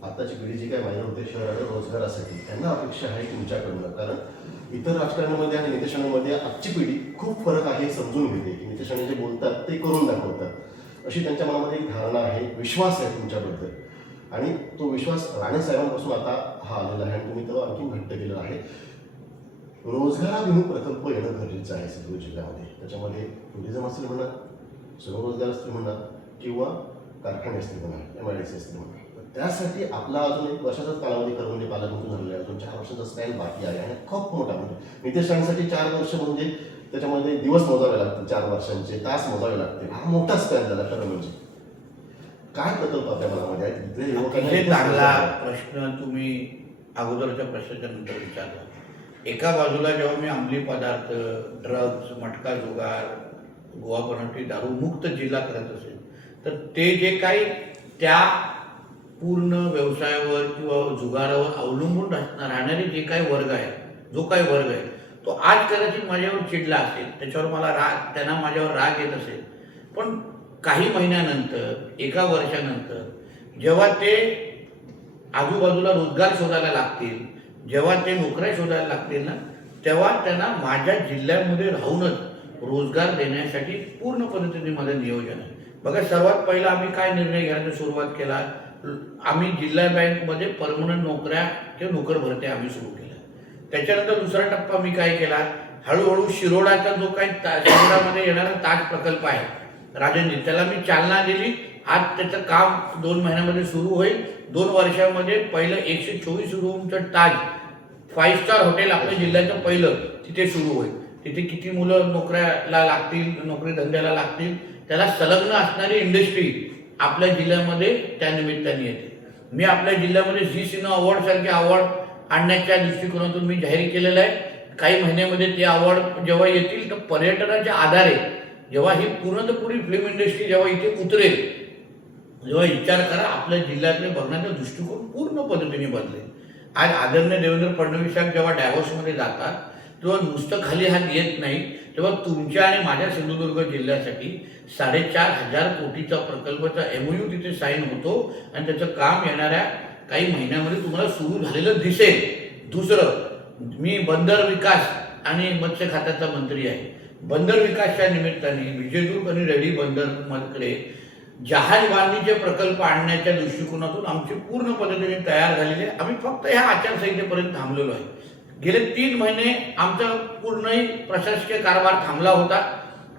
आताची पिढी जी काय मायनर होते शहराला रोजगारासाठी, त्यांना अपेक्षा आहे तुमच्याकडनं. कारण इतर राजकारणामध्ये आणि नितेशांमध्ये आजची पिढी खूप फरक आहे हे समजून घेते की नितेशांनी जे बोलतात ते करून दाखवतात, अशी त्यांच्या मनामध्ये एक धारणा आहे, विश्वास आहे तुमच्याबद्दल. आणि तो विश्वास राणे साहेबांपासून आता हा आलेला आहे आणि तुम्ही तो आणखी घट्ट केलेला आहे. रोजगाराभिमुख प्रकल्प येणं गरजेचं आहे सिंधुदुर्ग जिल्ह्यामध्ये. त्याच्यामध्ये टुरिझम असेल म्हणा, स्वरोजगार असतील म्हणा, किंवा कारखाने असतील म्हणा, MIDC असतील म्हणा. तर त्यासाठी आपला अजून 1 वर्षाचाच कालावधी करवंदे पालकमंत्री झालेला आहे, अजून 4 वर्षाचा स्पॅन बाकी आहे आणि खूप मोठा. म्हणजे नितेश राणेसाठी 4 वर्ष म्हणजे त्याच्यामध्ये दिवस मोजावे लागतील, 4 वर्षांचे तास मोजावे लागतील. हा मोठा स्पॅन झाला खरं म्हणजे. काय प्रकल्प आपल्या मनामध्ये आहेत? इथले अतिशय चांगला प्रश्न तुम्ही अगोदरच्या प्रश्नाच्या नंतर विचारला. एका बाजूला जेव्हा मी अंमली पदार्थ, ड्रग्ज, मटका जुगार, गोवा बनवटी दारू मुक्त जिल्हा करत असेल, तर ते जे काही त्या पूर्ण व्यवसायावर किंवा जुगारावर अवलंबून राहणारे जे काही वर्ग आहे, जो काही वर्ग आहे, तो आज कदाचित माझ्यावर चिडला असेल, त्याच्यावर मला राग, त्यांना माझ्यावर राग येत असेल. पण काही महिन्यानंतर, 1 वर्षानंतर जेव्हा ते आजूबाजूला रोजगार शोधायला लागतील, जेव्हा ते नोकऱ्या शोधायला लागतील ना, तेव्हा त्यांना माझ्या जिल्ह्यामध्ये राहूनच रोजगार देण्यासाठी पूर्ण पद्धतीने माझं नियोजन आहे. बघा, सर्वात पहिला आम्ही काय निर्णय घेण्याची सुरुवात केला, आम्ही जिल्हा बँकमध्ये परमनंट नोकऱ्या किंवा नोकर भरत्या आम्ही सुरू केल्या. त्याच्यानंतर दुसरा टप्पा मी काय केला, हळूहळू शिरोडाचा जो काही शिरोडामध्ये येणारा ताज प्रकल्प आहे राजनजी, त्याला मी चालना दिली. आज त्याचं काम 2 महिन्यामध्ये सुरू होईल. 2 वर्षामध्ये पहिलं 124 रूमचं ताज 5 स्टार हॉटेल आपल्या जिल्ह्याचं पहिलं तिथे सुरू होईल. तिथे किती मुलं नोकऱ्याला लागतील, नोकरी धंद्याला लागतील, त्याला संलग्न असणारी इंडस्ट्री आपल्या जिल्ह्यामध्ये त्या निमित्ताने येते. मी आपल्या जिल्ह्यामध्ये झी सिने अवॉर्ड सारखे अवॉर्ड आणण्याच्या दृष्टिकोनातून मी जाहीर केलेलं आहे. काही महिन्यामध्ये ते अवॉर्ड जेव्हा येतील तर पर्यटनाच्या आधारे जेव्हा ही पूर्ण पुरी फिल्म इंडस्ट्री जेव्हा इथे उतरेल, जेव्हा विचार करा, आपल्या जिल्ह्यातले बघण्याचा दृष्टिकोन पूर्ण पद्धतीने बदलेल. आज आदरणीय देवेंद्र फडणवीस साहेब जेव्हा डॅव्होसमध्ये जातात तेव्हा नुसतं खाली हात येत नाही, तेव्हा तुमच्या आणि माझ्या सिंधुदुर्ग जिल्ह्यासाठी 4,500 कोटीचा प्रकल्पाचा MOU तिथे साईन होतो आणि त्याचं काम येणाऱ्या काही महिन्यामध्ये तुम्हाला सुरू झालेलं दिसेल. दुसरं, मी बंदर विकास आणि मत्स्य खात्याचा मंत्री आहे. बंदर विकासच्या निमित्ताने विजयदुर्ग आणि रेडी बंदरकडे जहाज बांधणीचे प्रकल्प आणण्याच्या दृष्टिकोनातून आमची पूर्ण पद्धतीने तयार झालेली आहे. आम्ही फक्त ह्या आचारसंहितेपर्यंत थांबलेलो आहे. गेले 3 महिने आमचा पूर्णही प्रशासकीय कारभार थांबला होता.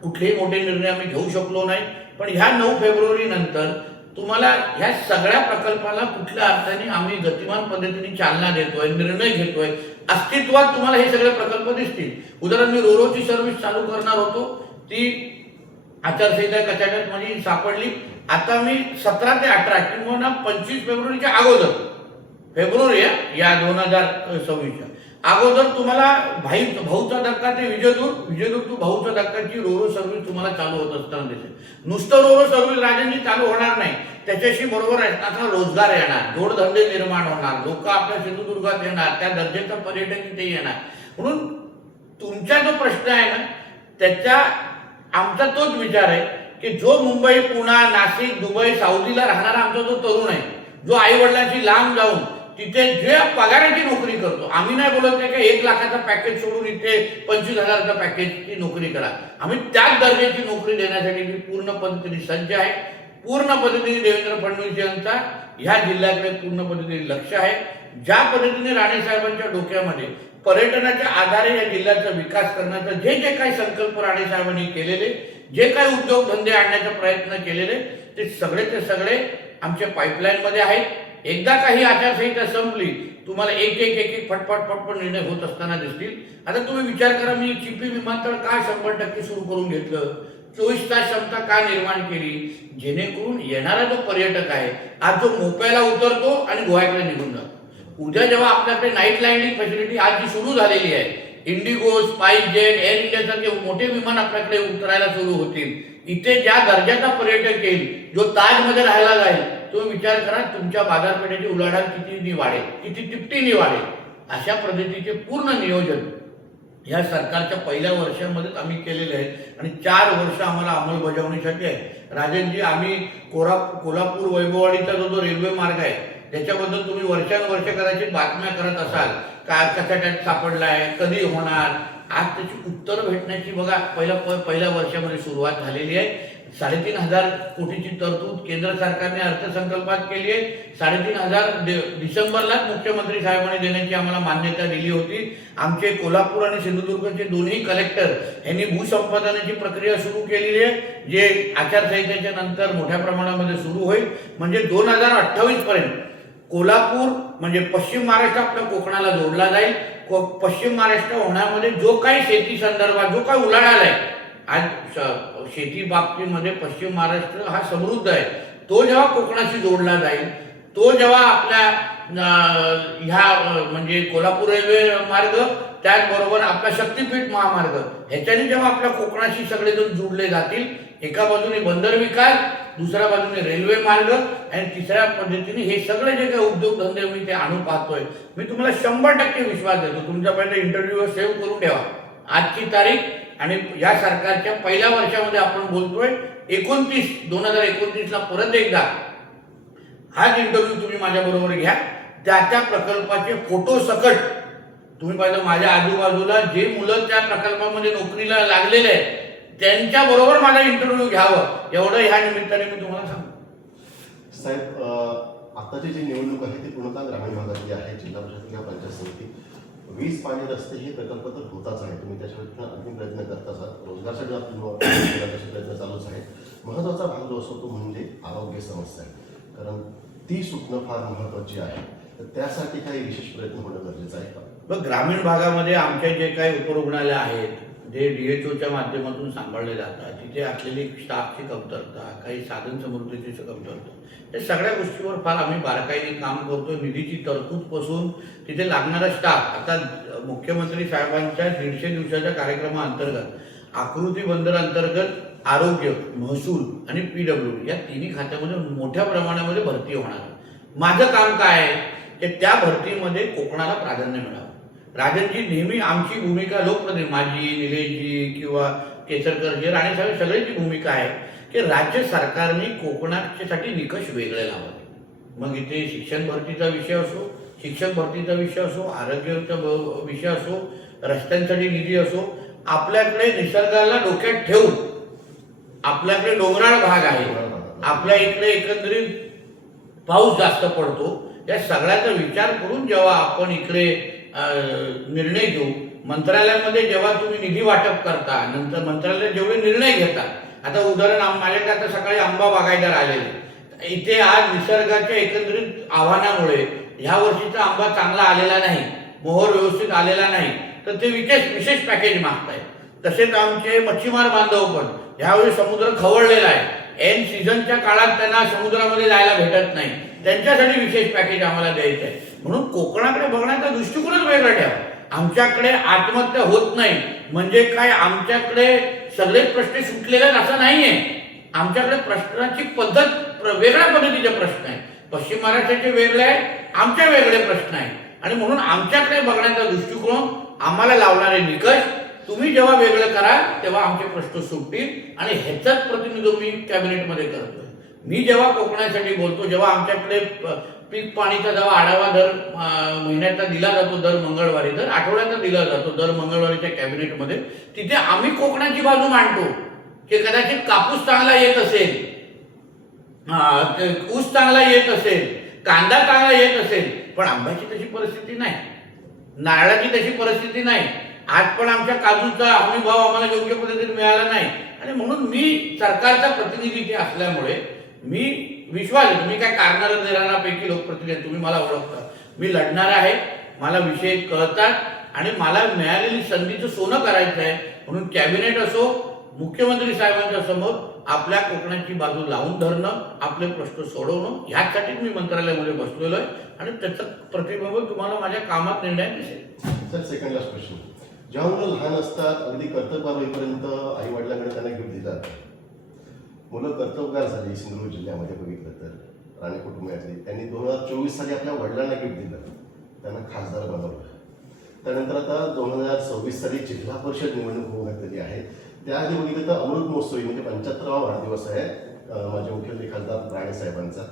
कुठलेही मोठे निर्णय आम्ही घेऊ शकलो नाही. पण ह्या 9 फेब्रुवारी नंतर तुम्हाला ह्या सगळ्या प्रकल्पाला कुठल्या अर्थाने आम्ही गतिमान पद्धतीने चालना देतोय, निर्णय घेतोय, अस्तित्वात तुम्हाला हे सगळे प्रकल्प दिसतील. उदाहरण, मी रोरोची सर्व्हिस चालू करणार होतो, ती आचारसंहिता कचाट्यात माझी सापडली. आता मी 17 ते 18 किंवा 25 फेब्रुवारीच्या अगोदर, फेब्रुवारी या 2026च्या अगोदर तुम्हाला भाऊचा धक्का ते विजयदुर्ग टू भाऊचा धक्काची रोरो सर्व्हिस तुम्हाला चालू होत असताना दिसेल. नुसतं रोरो सर्व्हिस राजांनी चालू होणार नाही, त्याच्याशी बरोबर आता रोजगार येणार, जोडधंदे निर्माण होणार, लोक आपल्या सिंधुदुर्गात येणार, त्या दर्जाचा पर्यटन इथे येणार. म्हणून तुमचा जो प्रश्न आहे ना, त्याच्या आमचा तोच विचार आहे की जो मुंबई, पुणे, नाशिक, दुबई, साऊदीला राहणारा आमचा जो तरुण आहे, जो आई वडिलांची लांब जाऊन तिथे जे पगाराची नोकरी करतो, आम्ही नाही बोलत नाही की 1 लाखाचा पॅकेज सोडून इथे 25,000चा पॅकेजची नोकरी करा. आम्ही त्याच दर्जाची नोकरी देण्यासाठी मी पूर्ण पद्धतीने सज्ज आहे. पूर्ण पद्धतीने देवेंद्र फडणवीस यांचा ह्या जिल्ह्याकडे पूर्ण पद्धतीने लक्ष आहे. ज्या पद्धतीने राणे साहेबांच्या डोक्यामध्ये पर्यटनाच्या आधारे या जिल्ह्याचा विकास करण्याचा जे काही संकल्प राणे साहेबांनी केलेले, जे काही उद्योगधंदे आणण्याचा प्रयत्न केलेले, ते सगळे आमच्या पाईपलाईनमध्ये आहेत. एकदा काही आचारसंहिता संपली, तुम्हाला एक फटफट निर्णय होत असताना दिसतील. आता तुम्ही विचार करा, मी चिपी विमानतळ का 100% सुरू करून घेतलं, 24 तास क्षमता का निर्माण केली, जेणेकरून येणारा जो पर्यटक आहे आज जो मोप्याला उतरतो आणि गोव्याकडे निघून जातो. उद्या जेव्हा आपल्याकडे नाईट लँडिंग फॅसिलिटी आज जी सुरू झालेली आहे, इंडिगो, स्पाइसजेट, एअर इंडियासारखे मोठे विमान आपल्याकडे उतरायला सुरू होतील, इथे ज्या दर्जाचा पर्यटक येईल, जो ताजमध्ये राहायला जाईल, तुम्ही विचार करा तुमच्या बाजारपेठेची उलाढाल किती वाढेल, किती तिपटीने वाढेल. अशा पद्धतीचे पूर्ण नियोजन या सरकारच्या पहिल्या वर्षामध्येच आम्ही केलेलं आहे आणि 4 वर्ष आम्हाला अंमलबजावणीसाठी आहे. राजनजी, आम्ही कोल्हापूर वैभववाडीचा जो रेल्वे मार्ग आहे ज्याच्याबद्दल तुम्ही वर्षानुवर्ष कदाचित बातम्या करत असाल का कचाट्यात सापडलाय, कधी होणार, आज त्याची उत्तरं भेटण्याची बघा पहिल्या वर्षामध्ये सुरुवात झालेली आहे. 3,500 कोटीची तरतूद केंद्र सरकारने अर्थसंकल्पात केली आहे. 3,500 डिसेंबरलाच मुख्यमंत्री साहेबांनी देण्याची आम्हाला मान्यता दिली होती. आमचे कोल्हापूर आणि सिंधुदुर्गचे दोन्ही कलेक्टर यांनी भूसंपादनाची प्रक्रिया सुरू केलेली आहे, जे आचारसंहितेच्या नंतर मोठ्या प्रमाणामध्ये सुरू होईल. म्हणजे 2028 पर्यंत कोल्हापूर म्हणजे पश्चिम महाराष्ट्र आपल्या कोकणाला जोडला जाईल. पश्चिम महाराष्ट्र होण्यामध्ये जो काही शेती संदर्भात जो काही उलाढाल आहे, आज शेती बाबतीमध्ये पश्चिम महाराष्ट्र हा समृद्ध आहे. तो जेव्हा कोकणाशी जोडला जाईल, तो जेव्हा आपल्या ह्या म्हणजे कोल्हापूर रेल्वे मार्ग, त्याचबरोबर आपला शक्तीपीठ महामार्ग, ह्याच्याने जेव्हा आपल्या कोकणाशी सगळेजण जोडले जातील, एका बाजूने बंदर विकास, दुसऱ्या बाजूने रेल्वे मार्ग आणि तिसऱ्या पद्धतीने हे सगळे जे काही उद्योगधंदे मी ते आणू पाहतोय, मी तुम्हाला 100% विश्वास देतो. तुमच्या पहिल्या इंटरव्ह्यूवर सेव्ह करून ठेवा आजची तारीख. आणि या सरकारच्या पहिल्या वर्षामध्ये आपण बोलतोय 2029ला परत एकदा हाच इंटरव्ह्यू तुम्ही माझ्या बरोबर घ्या. त्या प्रकल्पाचे फोटो सकट तुम्ही पाहिलं, माझ्या आजूबाजूला जे मुलं त्या प्रकल्पामध्ये नोकरीला लागलेले आहेत त्यांच्या बरोबर माझा इंटरव्ह्यू घ्यावं, एवढं ह्या निमित्ताने मी तुम्हाला सांगतो. साहेब, आताची जी निवडणूक आहे ती पूर्णतः ग्रामीण भागातली आहे. जिल्हा परिषद किंवा पंचायत समिती, वीज, पाणी, रस्ते हे प्रकल्प तर होताच आहे. तुम्ही त्याच्यावर अंतिम प्रयत्न करताच आहात. रोजगारासाठी तसे प्रयत्न चालूच आहेत. महत्त्वाचा भाग जो असतो तो म्हणजे आरोग्य समस्या आहे, कारण ती सुटणं फार महत्त्वाची आहे. तर त्यासाठी काही विशेष प्रयत्न होणं गरजेचं आहे का? बघ, ग्रामीण भागामध्ये आमचे जे काही उपरुग्णालय आहेत, जे DHOच्या माध्यमातून सांभाळले जातात, तिथे असलेली स्टाफची कमतरता, काही साधन समृद्धीची कमतरता, या सगळ्या गोष्टीवर फार आम्ही बारकाईने काम करतो. निधीची तरतूदपासून तिथे लागणारा स्टाफ, आता मुख्यमंत्री साहेबांच्या 150 दिवसाच्या कार्यक्रमाअंतर्गत आकृती बंदर अंतर्गत आरोग्य, महसूल आणि PWD या तिन्ही खात्यामध्ये मोठ्या प्रमाणामध्ये भरती होणार आहे. माझं काम काय आहे की त्या भरतीमध्ये कोकणाला प्राधान्य मिळावं. राजनजी, नेहमी आमची भूमिका लोकप्रतिनिधी, माझी, निलेशजी किंवा केसरकर जी, राणे सगळ्यांची भूमिका आहे की राज्य सरकारने कोकणासाठी निकष वेगळे लावावे. मग इथे शिक्षण भरतीचा विषय असो, शिक्षक भरतीचा विषय असो, आरोग्याचा विषय असो, रस्त्यांसाठी निधी असो, आपल्याकडे निसर्गाला डोक्यात ठेवून, आपल्याकडे डोंगराळ भाग आहे, आपल्या इकडे एकंदरीत पाऊस जास्त पडतो, या सगळ्याचा विचार करून जेव्हा आपण इकडे निर्णय घेऊ, मंत्रालयामध्ये जेव्हा तुम्ही निधी वाटप करता, नंतर मंत्रालयात जेवढे निर्णय घेता, आता उदाहरण माझ्याकडे आता सकाळी आंबा बागायतदार आलेले, इथे आज निसर्गाच्या एकंदरीत आव्हानामुळे ह्या वर्षीचा आंबा चांगला आलेला नाही, मोहर व्यवस्थित आलेला नाही, तर ते विशेष पॅकेज मागतायत. तसेच आमचे मच्छीमार बांधव पण ह्यावेळी समुद्र खवळलेला आहे, एन सीझनच्या काळात त्यांना समुद्रामध्ये जायला भेटत नाही, त्यांच्यासाठी विशेष पॅकेज आम्हाला द्यायचं आहे. म्हणून कोकणाकडे बघण्याचा दृष्टिकोनच वेगळा ठेवा. आमच्याकडे आत्महत्या होत नाही म्हणजे काय, आमच्याकडे सगळेच प्रश्न सुटलेले असं नाहीये. आमच्याकडे प्रश्नाची पद्धत वेगळ्या पद्धतीचे प्रश्न आहे. पश्चिम महाराष्ट्राचे वेगळे आहे, आमचे वेगळे प्रश्न आहे. आणि म्हणून आमच्याकडे बघण्याचा दृष्टिकोन, आम्हाला लावणारे निकष तुम्ही जेव्हा वेगळं कराल तेव्हा आमचे प्रश्न सुटतील. आणि ह्याचाच प्रतिनिधित्व मी कॅबिनेटमध्ये करतोय. मी जेव्हा कोकणासाठी बोलतो, जेव्हा आमच्याकडे पीक पाणीचा जेव्हा आढावा दर महिन्याचा दिला जातो, दर मंगळवारी, दर आठवड्याचा दिला जातो, दर मंगळवारीच्या कॅबिनेटमध्ये, तिथे आम्ही कोकणाची बाजू मांडतो की कदाचित कापूस चांगला येत असेल, ऊस चांगला येत असेल, कांदा चांगला येत असेल, पण आंब्याची तशी परिस्थिती नाही, नारळाची तशी परिस्थिती नाही, आज पण आमच्या काजूचा हमी भाव आम्हाला योग्य पद्धतीने मिळाला नाही. आणि म्हणून मी सरकारचा प्रतिनिधी इथे असल्यामुळे मी विश्वास आहे, तुम्ही काय कारणारा देणाऱ्यापैकी लोकप्रतिनिधी, तुम्ही मला ओळखता, मी लढणार आहे, मला विषय कळतात आणि मला मिळालेली संधीचं सोनं करायचं आहे. म्हणून कॅबिनेट असो, मुख्यमंत्री साहेबांच्या समोर आपल्या कोकणाची बाजू लावून धरणं, आपले प्रश्न सोडवणं, ह्यासाठीच मी मंत्रालयामध्ये बसलेलो आहे आणि त्याचं प्रतिबिंब तुम्हाला माझ्या कामात निर्णय दिसेल. Sir, second last question. जेव्हा मुलं लहान असतात, अगदी कर्तव्यगार होईपर्यंत आई वडिलांकडे त्यांना गिफ्ट दिलं, मुलं कर्तव्यगार झाली सिंधुदुर्ग जिल्ह्यामध्ये बघितलं तर राणे कुटुंबातली, त्यांनी 2024 साली आपल्या वडिलांना गिफ्ट दिलं, त्यांना खासदार बनवलं. त्यानंतर आता 2026 साली जिल्हा परिषद निवडणूक होऊ घातलेली आहे. त्याआधी बघितलं तर अमृत महोत्सवी म्हणजे 75वा वाढदिवस आहे माझे मुख्यमंत्री खासदार राणे साहेबांचा.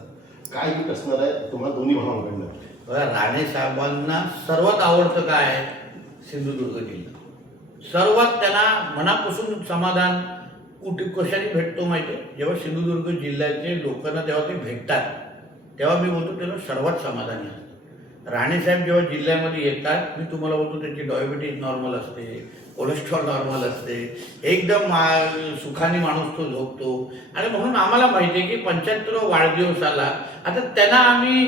काय गिफ्ट असणार आहे तुम्हाला दोन्ही भावांकडनं? बघा, राणे साहेबांना सर्वात आवडतं काय आहे? सिंधुदुर्ग जिल्हा. सर्वात त्यांना मनापासून समाधान कुठे कशाने भेटतो माहिती आहे? जेव्हा सिंधुदुर्ग जिल्ह्याचे लोकांना जेव्हा ते भेटतात तेव्हा मी बोलतो त्यांना सर्वात समाधानी असतं. राणेसाहेब जेव्हा जिल्ह्यामध्ये येतात, मी तुम्हाला बोलतो त्यांची डायबिटीज नॉर्मल असते, कोलेस्ट्रॉल नॉर्मल असते, एकदम सुखाने माणूस तो झोपतो. आणि म्हणून आम्हाला माहिती आहे की 75 वाढदिवस आला, आता त्यांना आम्ही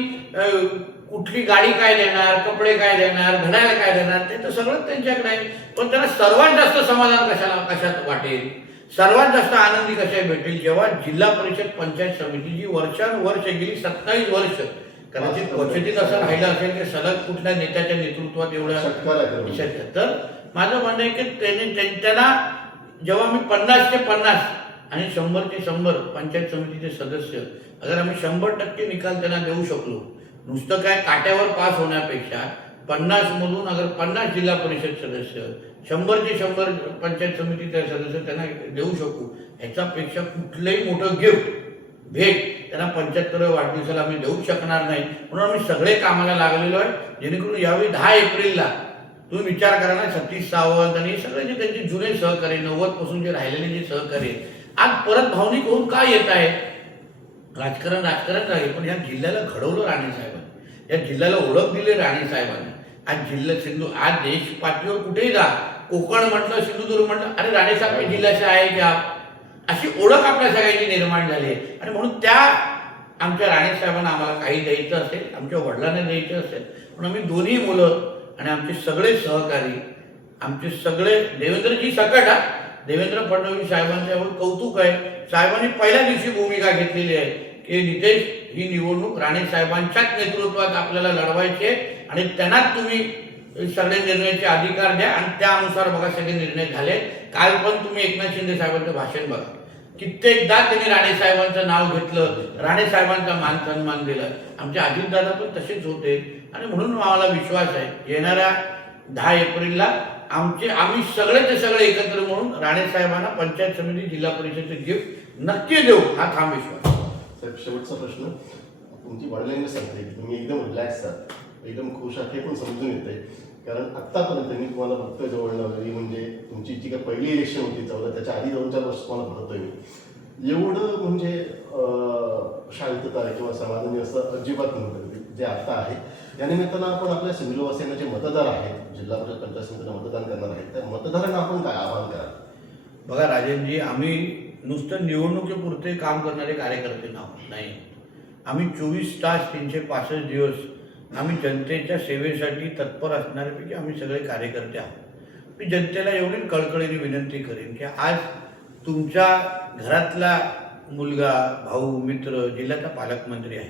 कुठली गाडी काय देणार, कपडे काय देणार, घड्याळ काय देणार, ते तर सगळं त्यांच्याकडे आहे. पण त्यांना सर्वात जास्त समाधान कशात वाटेल, सर्वात जास्त आनंदी कशा भेटेल? जेव्हा जिल्हा परिषद पंचायत समिती जी वर्षानुवर्ष गेली 27 वर्ष, कदाचित क्वचितच असं राहिलं असेल की सलग कुठल्या नेत्याच्या नेतृत्वात एवढं. तर माझं म्हणणं आहे की त्यांना जेव्हा आम्ही 50 ते 50 आणि 100 ते 100 पंचायत समितीचे सदस्य, अगर आम्ही 100% निकाल त्यांना देऊ शकलो, नुसतं काय काट्यावर पास होण्यापेक्षा 50 मधून अगर 50 जिल्हा परिषद सदस्य, 100 ते 100 पंचायत समितीचे सदस्य त्यांना देऊ शकू, ह्याच्यापेक्षा कुठलंही मोठं गिफ्ट भेट त्यांना 75व्या वाढदिवसाला आम्ही देऊ शकणार नाही. म्हणून आम्ही सगळे कामाला लागलेलो आहे, जेणेकरून यावेळी 10 एप्रिलला तुम्ही विचार करा ना, सतीश सावंत आणि सगळे जे त्यांचे जुने सहकारी 90 पासून जे राहिलेले जे सहकारी आज परत भावनिक होऊन काय येत आहे? राजकारण आहे, पण या जिल्ह्याला घडवलं राणेसाहेबांनी, या जिल्ह्याला ओळख दिली राणेसाहेबांनी. आज देश पातळीवर कुठेही जा, कोकण म्हटलं, सिंधुदुर्ग म्हटलं, अरे राणेसाहेब जिल्ह्याचे आहे की अशी ओळख आपल्या सगळ्यांची निर्माण झाली आहे. आणि म्हणून त्या आमच्या राणेसाहेबांना आम्हाला काही द्यायचं असेल, आमच्या वडिलांना द्यायचं असेल, म्हणून आम्ही दोन्ही मुलं आणि आमचे सगळे सहकारी, आमचे सगळे देवेंद्रजी सकट, देवेंद्र फडणवीस साहेबांचं एवढं कौतुक आहे. साहेबांनी पहिल्या दिवशी भूमिका घेतलेली आहे की नितेश, ही निवडणूक राणेसाहेबांच्याच नेतृत्वात आपल्याला लढवायची आहे आणि त्यांनाच तुम्ही सगळे निर्णयाचे अधिकार द्या. आणि त्यानुसार बघा सगळे निर्णय झाले. काल पण तुम्ही एकनाथ शिंदे साहेबांचं भाषण बघा, कित्येकदा त्यांनी राणेसाहेबांचं नाव घेतलं, राणेसाहेबांचा मान सन्मान दिला. आमचे अजितदादा पण तसेच होते. आणि म्हणून आम्हाला विश्वास आहे येणाऱ्या 10 एप्रिलला आम्ही सगळेचे सगळे एकत्र म्हणून राणेसाहेबांना पंचायत समिती जिल्हा परिषदेचे गिफ्ट नक्की देऊ, हा ठाम विश्वास. साहेब, शेवटचा प्रश्न. तुमची वडिलांनी सांगते की तुम्ही एकदम रिलॅक्स आहात, एकदम खुश आहात, हे पण समजून येते. कारण आत्तापर्यंत मी तुम्हाला बघतोय जवळनं वगैरे, म्हणजे तुमची जी काही पहिली इलेक्शन होती 14, त्याच्या आधी 2-4 वर्ष तुम्हाला बघतोय मी, एवढं म्हणजे शांतता किंवा समाधानी असं अजिबात नव्हतं जे आता आहे. या निमित्तानं आपण आपल्या सिंधुवासियांना जे मतदार आहेत, जिल्हा परिषद पंचायत समितीला मतदान करणार आहेत, त्या मतदारांना आपण काय आवाहन कराल? बघा राजनजी, आम्ही नुसतं निवडणुकीपुरते काम करणारे कार्यकर्ते नाही. आम्ही 24 तास 365 दिवस आम्ही जनतेच्या सेवेसाठी तत्पर असणाऱ्यापैकी आम्ही सगळे कार्यकर्ते आहोत. मी जनतेला एवढी कळकळीने विनंती करेन की आज तुमच्या घरातला मुलगा, भाऊ, मित्र जिल्ह्याचा पालकमंत्री आहे,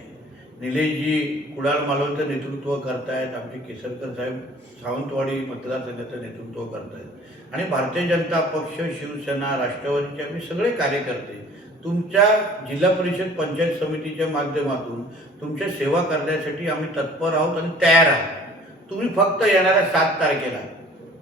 निलेशजी कुडाळ मालवणचं नेतृत्व करतायत, आमचे केसरकर साहेब सावंतवाडी मतदारसंघाचं नेतृत्व करतायत, आणि भारतीय जनता पक्ष, शिवसेना, राष्ट्रवादीचे आम्ही सगळे कार्यकर्ते तुमच्या जिल्हा परिषद पंचायत समितीच्या माध्यमातून तुमच्या सेवा करण्यासाठी आम्ही तत्पर आहोत आणि तयार आहोत. तुम्ही फक्त येणाऱ्या 7 तारखेला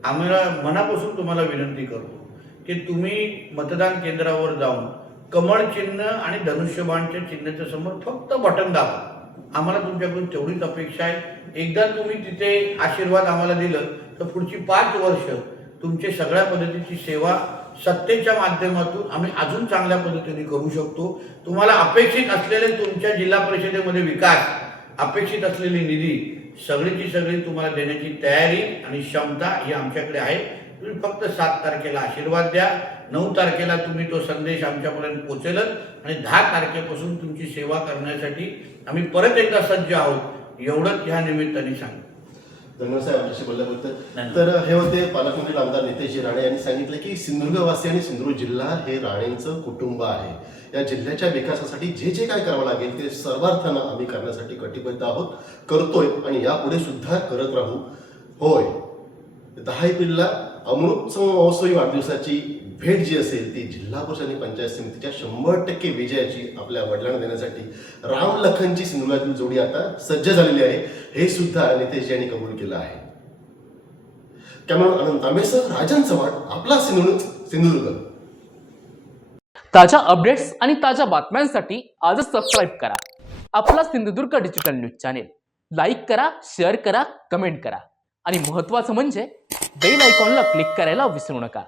आम्हाला मनापासून तुम्हाला विनंती करतो की तुम्ही मतदान केंद्रावर जाऊन कमळ चिन्ह आणि धनुष्यबाणच्या चिन्हाच्या समोर फक्त बटन दाबा. आम्हाला तुमच्याकडून तेवढीच अपेक्षा आहे. एकदा तुम्ही तिथे आशीर्वाद आम्हाला दिलं तर पुढची 5 वर्ष तुमची सगळ्या पद्धतीची सेवा सत्तेच्या माध्यमातून आम्ही अजून चांगल्या पद्धतीने करू शकतो. तुम्हाला अपेक्षित असलेले तुमच्या जिल्हा परिषदेमध्ये विकास, अपेक्षित असलेली निधी सगळीची सगळी तुम्हाला देण्याची तयारी आणि क्षमता ही आमच्याकडे आहे. तुम्ही फक्त 7 तारखेला आशीर्वाद द्या. 9 तारखेला तुम्ही तो संदेश आमच्यापर्यंत पोहोचेलच आणि 10 तारखेपासून तुमची सेवा करण्यासाठी आम्ही परत एकदा सज्ज आहोत, एवढंच ह्या निमित्ताने सांगतो. धन्यवाद साहेब आमच्याशी बोलल्याबद्दल. तर हे होते पालकमंत्री आमदार नितेशजी राणे यांनी सांगितलं की सिंधुदुर्गवासी आणि सिंधुदुर्ग जिल्हा हे राणेंचं कुटुंब आहे. या जिल्ह्याच्या विकासासाठी जे जे काय करावं लागेल ते सर्वार्थानं आम्ही करण्यासाठी कटिबद्ध आहोत, करतोय आणि यापुढे सुद्धा करत राहू. होय, 10 एप्रिलला अमृत महोत्सवी वाढदिवसाची भेट जी असेल ती जिल्हा परिषद आणि पंचायत समितीच्या 100% विजयाची आपल्या वडिलांना देण्यासाठी राम लखनची सिंधुदुर्गातील जोडी आता सज्ज झालेली आहे, हे सुद्धा नितेश यांनी कबूल केलं आहे. कॅमेरामॅन अनंत तांबेसह राजन चव्हाण, आपला सिंधुदुर्ग. ताज्या अपडेट्स आणि ताज्या बातम्यांसाठी आजच सबस्क्राईब करा आपला Sindhudurg digital news channel like करा, शेअर करा, कमेंट करा आणि महत्त्वाचं म्हणजे बेल आयकॉनला क्लिक करायला विसरू नका.